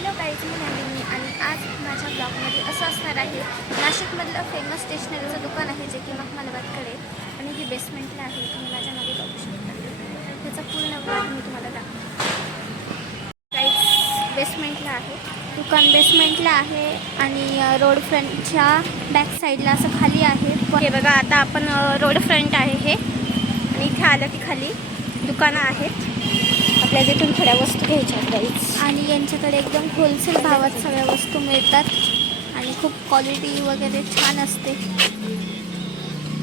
Hello guys, मी नंदिनी आणि आज माझ्या ब्लॉगमध्ये असं असणार आहे. नाशिकमधलं फेमस स्टेशनरीचं दुकान आहे जे की मखमलाबादकडे आणि हे बेसमेंटला आहे. तुम्ही माझ्या मागे बघू शकता. त्याचा पूर्ण ब्लॉग मी तुम्हाला दाखवतो. गाईज, बेसमेंटला आहे दुकान, बेसमेंटला आहे आणि रोड फ्रंटच्या बॅक साईडला असं खाली आहे. हे बघा, आता आपण रोड फ्रंट आहे हे, आणि इथे आलं की खाली दुकानं आहेत. आपल्या तिथून थोड्या वस्तू घ्यायच्या गाईज, आणि यांच्याकडे एकदम होलसेल भावात सगळ्या वस्तू मिळतात आणि खूप क्वालिटी वगैरे छान असते.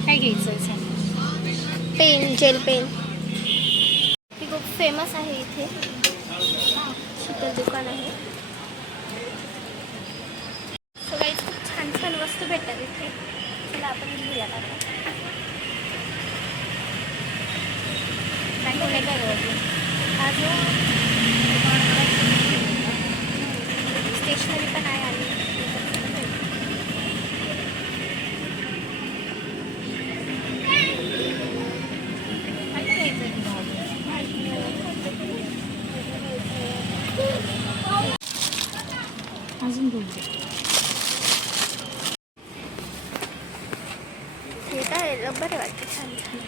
काय घ्यायचं? पेन, जेल पेन, ती खूप फेमस आहे इथे. शीतल दुकान आहे. सो गाईज, खूप छान छान वस्तू भेटतात इथे. चला आपण घेऊया आता. अजून स्टेशनरी पण आहे आणि अजून बोलते. हे काय रबर वाटतं छान छान.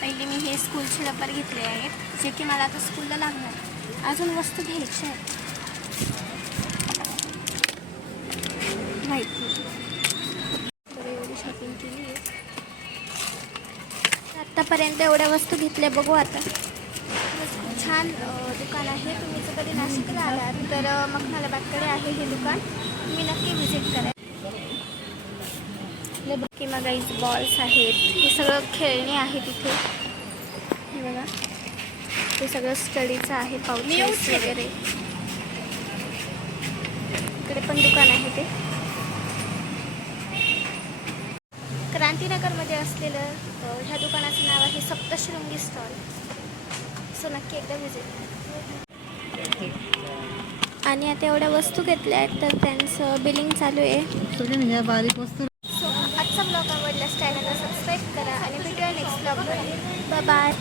पहिले मी हे स्कूलचे रबर घेतले आहेत जे की मला आता स्कूलला लागणार. अजून वस्तू घ्यायच्या आहेत माहिती. एवढी शॉपिंग केली आहे आत्तापर्यंत, एवढ्या वस्तू घेतल्या. बघू आता. खूप छान दुकान आहे. तुम्ही जर कधी नाशिकला आलात तर मखमलाबादकडे आहे हे दुकान. तुम्ही नक्की व्हिजिट करा. किंवा गाईज बॉल्स आहेत, हे सगळं खेळणी आहेत इथे. हे बघा, हे सगळं स्टडीचं आहे, पाउचेस वगैरे. इकडे पण दुकान आहे ते क्रांतीनगरमध्ये असलेलं. ह्या दुकानाचं नाव आहे सप्तशृंगी स्टॉल. सो नक्की एकदा व्हिजिट. आणि आता एवढ्या वस्तू घेतल्या आहेत तर त्यांचं बिलिंग चालू आहे. बारीक वस्तू. सो आजचा ब्लॉग आवडल्यास चॅनलला सबस्क्राईब करा आणि भेटूया नेक्स्ट ब्लॉगमध्ये. Bye bye.